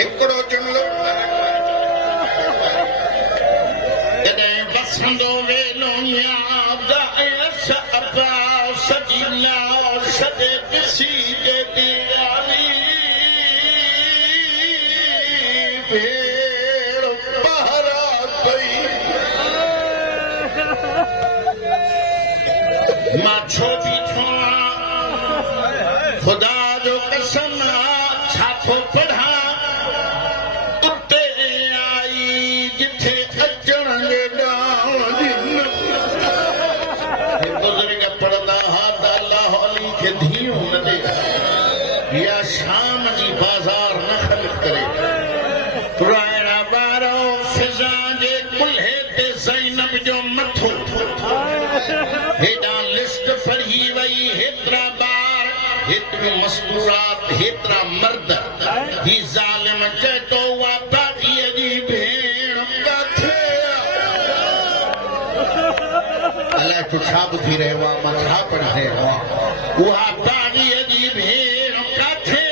हिकिड़ो जुमिलो जॾहिं वसंदो वेलो याद सजीला सॼे ॾिसी ॾियारी भेड़ पहरा पई मां छो बीठो आहियां ख़ुदा जो कसम छा थो पढ़ां उते आई जिथे अचण जे बुज़ुर्ग पढ़ंदा हा त अलाह अली खे धीअरूं न ॾे या शाम जी बाज़ार न ख़लक़ करे पुराणा ॿारो फिज़ा जे कुल्हे ते ज़ैनब जो मथो हेॾां लिस्ट पढ़ी वई हेतिरा ॿार हेतिरियूं मस्तूरात हेतिरा मर्द ही ज़ालिम चए थो उहा बाक़ीअ जी भेण किथे अलाए तूं छा ॿुधी रहियो आहे मां छा पढ़ी रहियो आहे उहा बाक़ीअ जी भेण किथे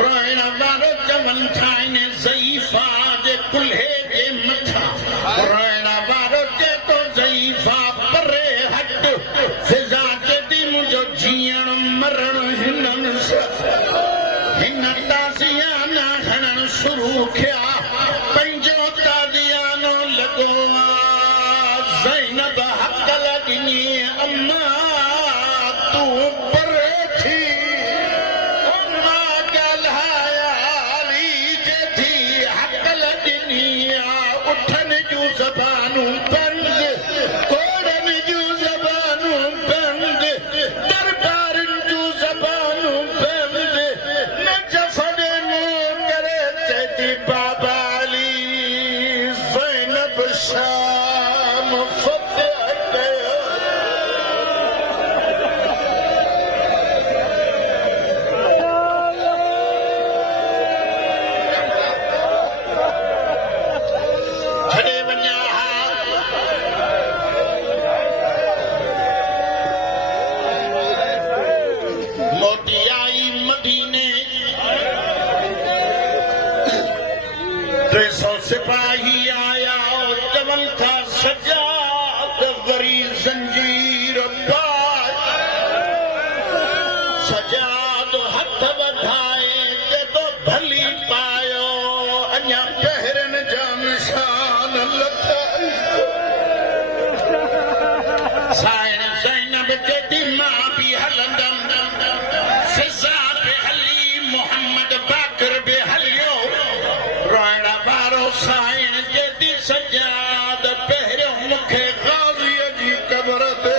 रोइण वारो चवनि था इन ज़ईफ़ा जे कुल्हे जे मथां रोइण वारो चए थो ज़ईफ़ा परे हट फिज़ा चए थी मुंहिंजो जीअण मरण हिननि हिन ताज़ियाना हणण शुरू कया पंहिंजो ताज़ियानो लॻो ज़ैनब हक़ल ॾिनी अम्मा तूं परे थी अम्मा ॻाल्हाया अली जे थी हक़ल ॾिनी उठनि जूं ज़बानूं बंदि कोड़नि जूं ज़बानूं बंदि दरबारनि जूं ज़बानूं बंदि नजफ़ ॾिनो करे चए थी बाबा अली ज़ैनब शाम फ़तह कयो छॾे वञा मोटी आई मदीने 300 सिपाही आया चवनि था सजाद वरी ज़ंजीर पाए सजाद हथ वधाए जेको भली पायो अञा पहिरनि जा निशान लथा साइण ज़ैनब चेती मां बि हलंदमि फिज़ा बि हली मोहम्मद बाकर बि हलियो रोइण वारो साइण चेती सजाद पहिरियों मूंखे ग़ाज़ीअ जी क़बर ते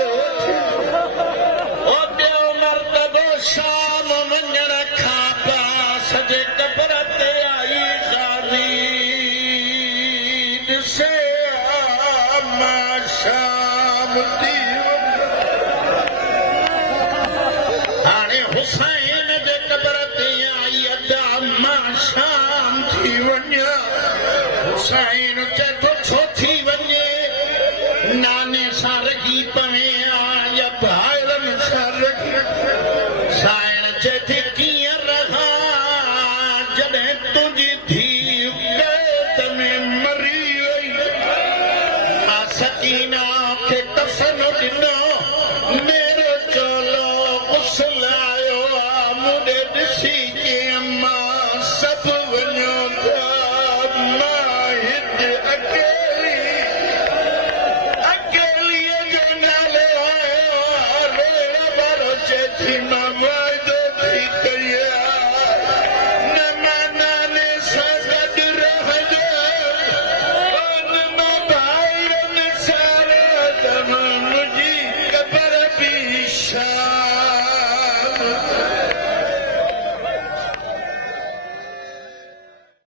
ॿियो मर्तबो शाम वञण खां पोइ सॼे क़बर ते आई ग़ाज़ी ॾिसे मां शाम थी हाणे हुसैन जे क़बर ते आई अदा मां शाम थी वञा हुसैन चए थो छो थी वञे नाने सां रगी पवे या भाइरनि सां रगी साइण चए थी